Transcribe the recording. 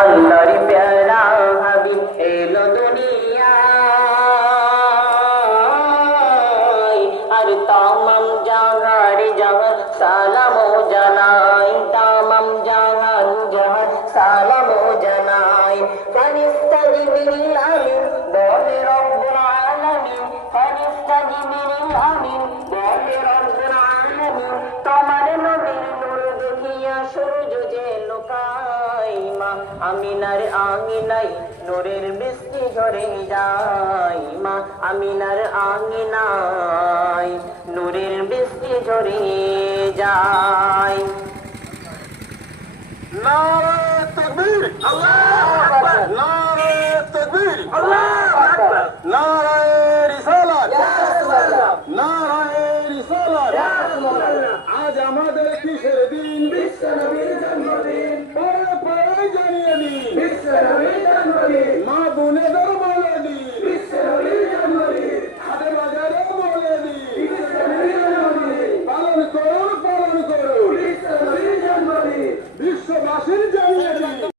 আল্লাহর প্যারা হাবিব এলো দুনিয়ায় আর তামাম জাহার জাহান সালাম জানাই তামাম জাহান জাহান সালাম জানাই ফেরেশতা জিবরিল আমিন বলে রব্বুল আলামিন ফেরেশতা জিবরিল আমিন বলে রব্বুল আলামিন তোমার নবীর নূর দেখিয়া সূর্য যে লুকায় মা আমিনার আঙিনায় নূরের বৃষ্টি ঝরে যায় মা আমিনার আঙিনায় নূরের বৃষ্টি ঝরে যায়। নারে তাকবীর, আল্লাহু আকবার। নারে তাকবীর, আল্লাহু আকবার। নারে রিসালাত, ইয়া রাসূলুল্লাহ। নারে রিসালাত, ইয়া রাসূলুল্লাহ। আজ আমাদের কিসের দিন? বিশ্ব নবীর জন্মদিন। পরে পরে জানিয়ে দিন বিশ্ব নবীর জন্মদিন। মা বোনেদের